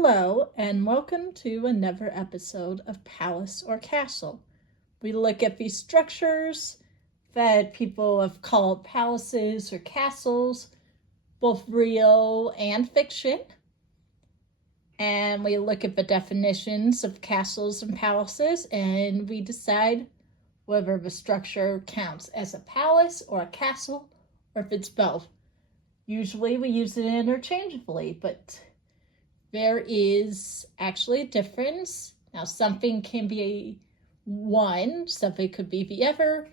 Hello, and welcome to another episode of Palace or Castle. We look at these structures that people have called palaces or castles, both real and fiction. And we look at the definitions of castles and palaces, and we decide whether the structure counts as a palace or a castle, or if it's both. Usually we use it interchangeably, but there is actually a difference. Now, something can be one, something could be the other.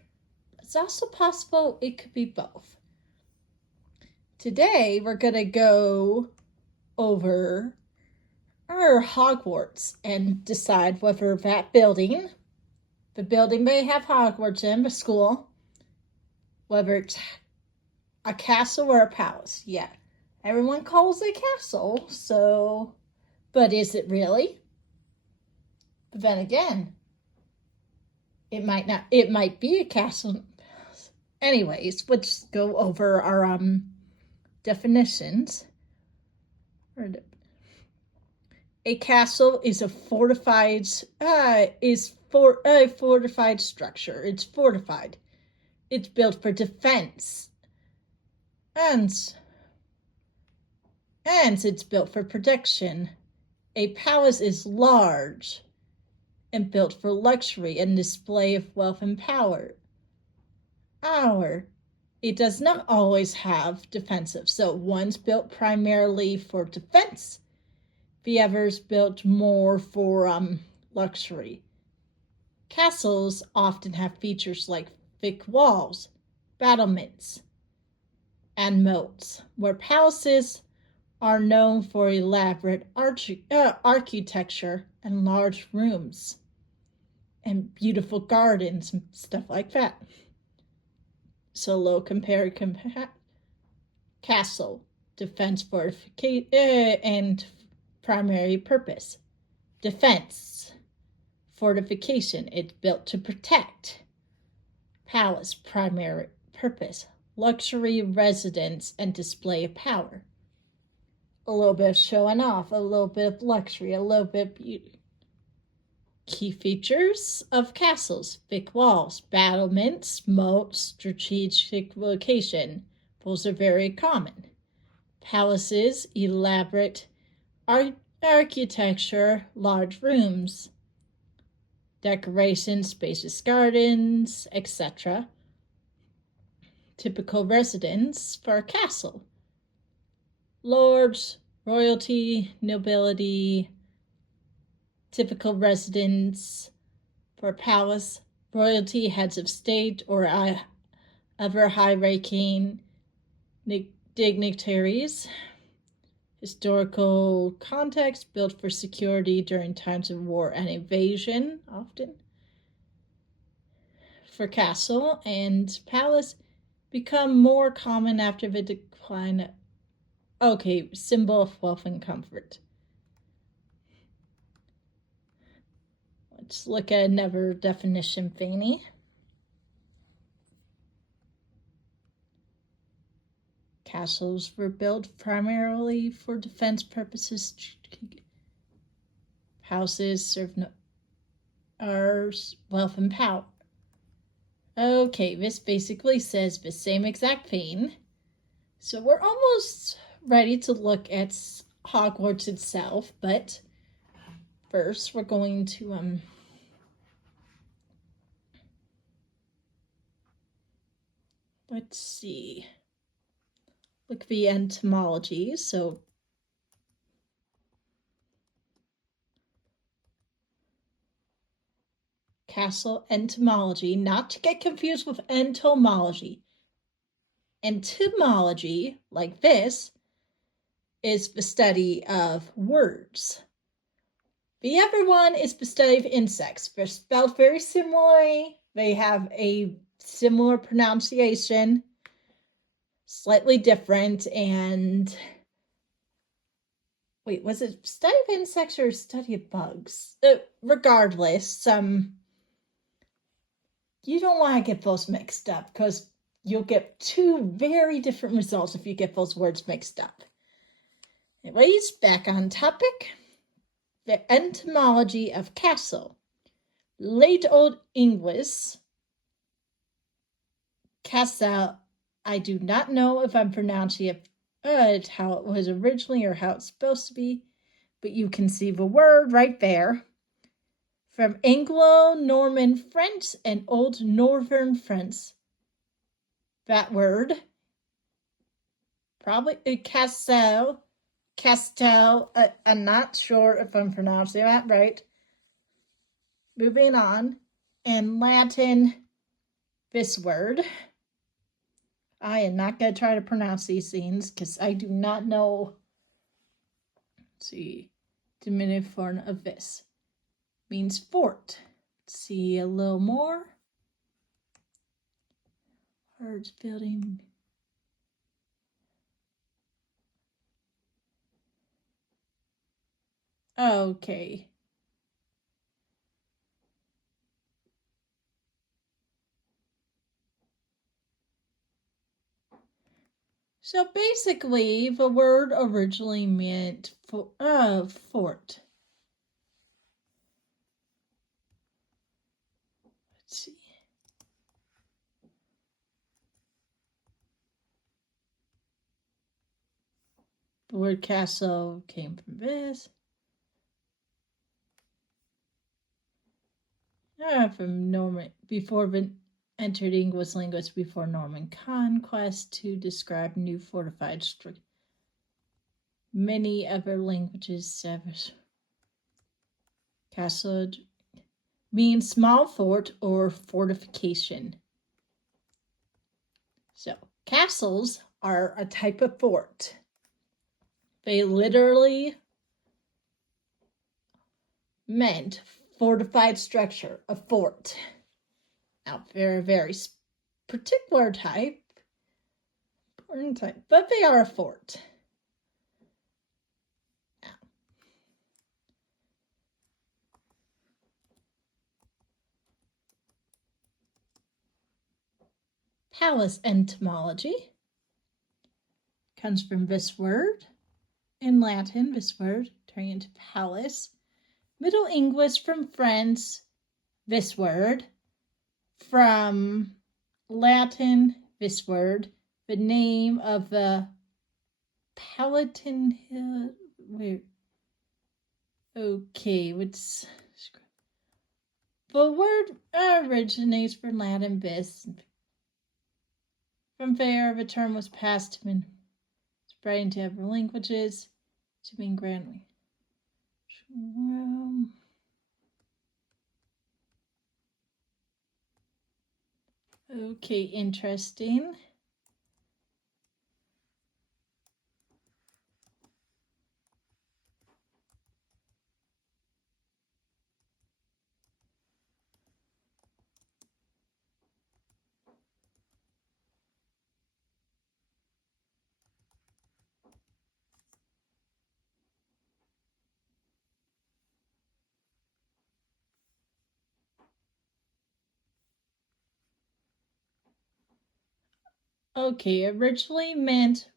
It's also possible it could be both. Today, we're going to go over our Hogwarts and decide whether that building, the building may have Hogwarts in, the school, whether it's a castle or a palace. Yeah, everyone calls it a castle, so, but is it really? But then again, it might not, it might be a castle. Anyways, let's go over our definitions. A castle is a fortified fortified structure. It's fortified. It's built for defense. And it's built for protection. A palace is large and built for luxury and display of wealth and power. It does not always have defensive. So one's built primarily for defense. The other's built more for luxury. Castles often have features like thick walls, battlements, and moats, where palaces are known for elaborate architecture and large rooms and beautiful gardens and stuff like that. So castle, defense, fortification, and primary purpose. Defense, fortification, it's built to protect. Palace, primary purpose, luxury residence and display of power. A little bit of showing off, a little bit of luxury, a little bit of beauty. Key features of castles: thick walls, battlements, moats, strategic location. Those are very common. Palaces, elaborate architecture, large rooms, decorations, spacious gardens, etc. Typical residence for a castle: lords, royalty, nobility. Typical residence for a palace: royalty, heads of state, or other high-ranking dignitaries. Historical context: built for security during times of war and invasion, often. For castle and palace, become more common after the decline. Okay, symbol of wealth and comfort. Let's look at another definition thingy. Castles were built primarily for defense purposes. Houses serve our wealth and power. Okay, this basically says the same exact thing. So we're almost ready to look at Hogwarts itself, but first we're going to let's see. Look at the etymology. So castle etymology, not to get confused with entomology. Etymology, like this, is the study of words. The other one is the study of insects. They're spelled very similarly. They have a similar pronunciation, slightly different, and wait, was it study of insects or study of bugs? Regardless, you don't want to get those mixed up because you'll get two very different results if you get those words mixed up. Anyways, back on topic. The etymology of castle. Late Old English, castle. I do not know if I'm pronouncing it how it was originally or how it's supposed to be, but you can see the word right there. From Anglo-Norman French and Old Northern French. That word, probably castel. I'm not sure if I'm pronouncing that right. Moving on. In Latin, this word. I am not going to try to pronounce these things because I do not know. Let's see. Diminutive form of this. Means fort. Let's see a little more. Words building. Okay. So basically, the word originally meant fort. Let's see. The word castle came from this. From Norman, before entered English language before Norman conquest to describe new fortified structures. Many other languages castle means small fort or fortification. So castles are a type of fort. They literally meant fortified structure, a fort. Now, they're a very particular type, but they are a fort. Now, palace etymology comes from this word. In Latin, this word turning into palace. Middle English from French, this word. From Latin, this word. The name of the Palatine Hill. Wait. Okay, what's the word originates from Latin bis. From there, the term was passed to spreading to other languages to mean grand. Okay, interesting. Okay, originally meant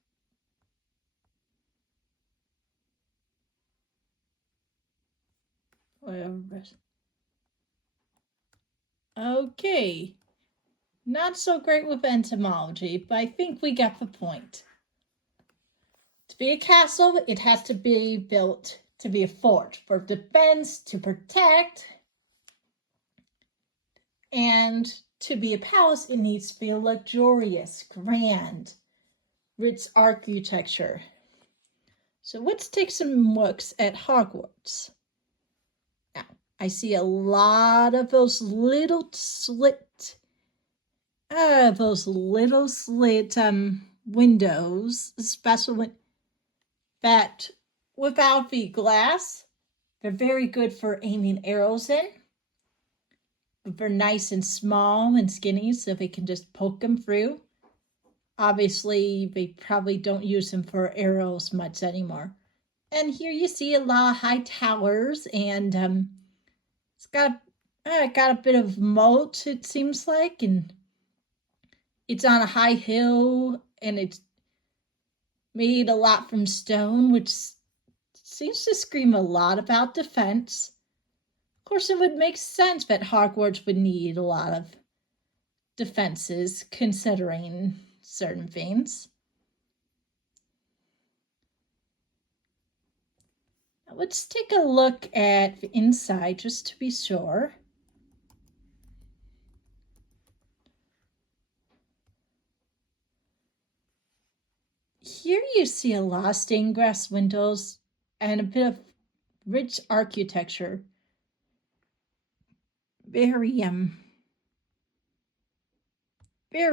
okay. Not so great with etymology, but I think we got the point. To be a castle, it has to be built to be a fort for defense, to protect, and to be a palace, it needs to be luxurious, grand, rich architecture. So let's take some looks at Hogwarts. Now, I see a lot of those little slit windows, especially that without the glass, they're very good for aiming arrows in. They're nice and small and skinny, so they can just poke them through. Obviously, they probably don't use them for arrows much anymore. And here you see a lot of high towers, and it's got a bit of moat, it seems like, and it's on a high hill, and it's made a lot from stone, which seems to scream a lot about defense. Of course, it would make sense that Hogwarts would need a lot of defenses considering certain things. Now let's take a look at the inside just to be sure. Here you see a lot of stained glass windows and a bit of rich architecture. Very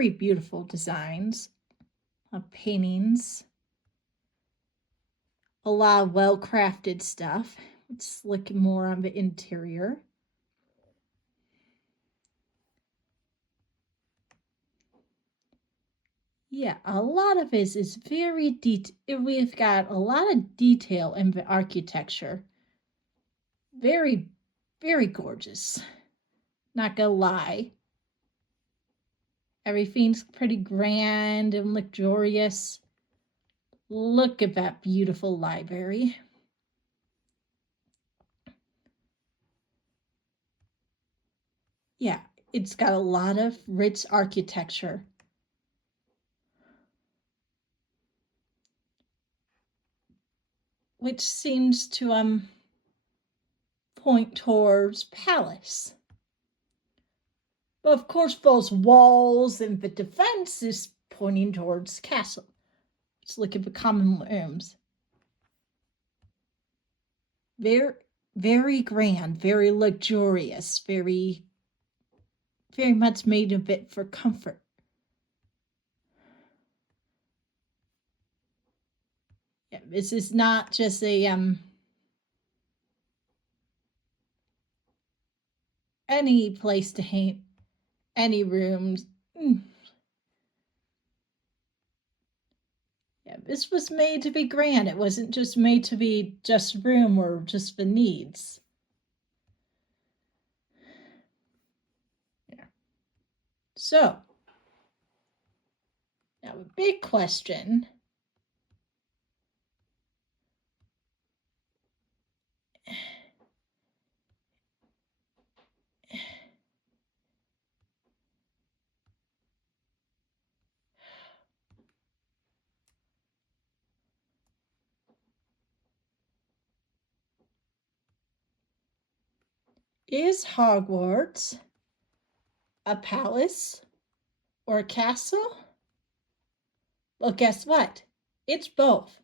beautiful designs of paintings. A lot of well-crafted stuff. Let's look more on the interior. Yeah, a lot of it is very detailed. We've got a lot of detail in the architecture. Very, very gorgeous. Not gonna lie. Everything's pretty grand and luxurious. Look at that beautiful library. Yeah, it's got a lot of rich architecture. Which seems to point towards palace. But of course, those walls and the defense is pointing towards castle. Let's look at the common rooms. Very grand, very luxurious, very much made of it for comfort. Yeah, this is not just a any place to hang, any rooms. Yeah, this was made to be grand. It wasn't just made to be just room or just the needs. Yeah. So, now a big question. Is Hogwarts a palace or a castle? Well, guess what? It's both.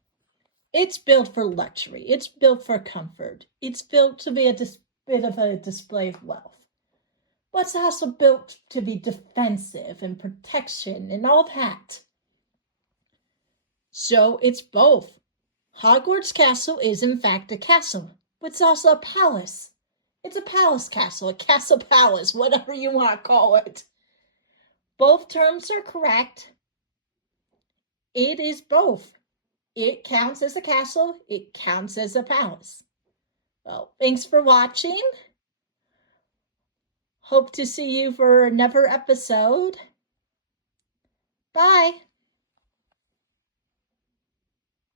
It's built for luxury. It's built for comfort. It's built to be a bit of a display of wealth. But it's also built to be defensive and protection and all that. So it's both. Hogwarts Castle is in fact a castle, but it's also a palace. It's a palace castle, a castle palace, whatever you want to call it. Both terms are correct. It is both. It counts as a castle, it counts as a palace. Well, thanks for watching. Hope to see you for another episode. Bye.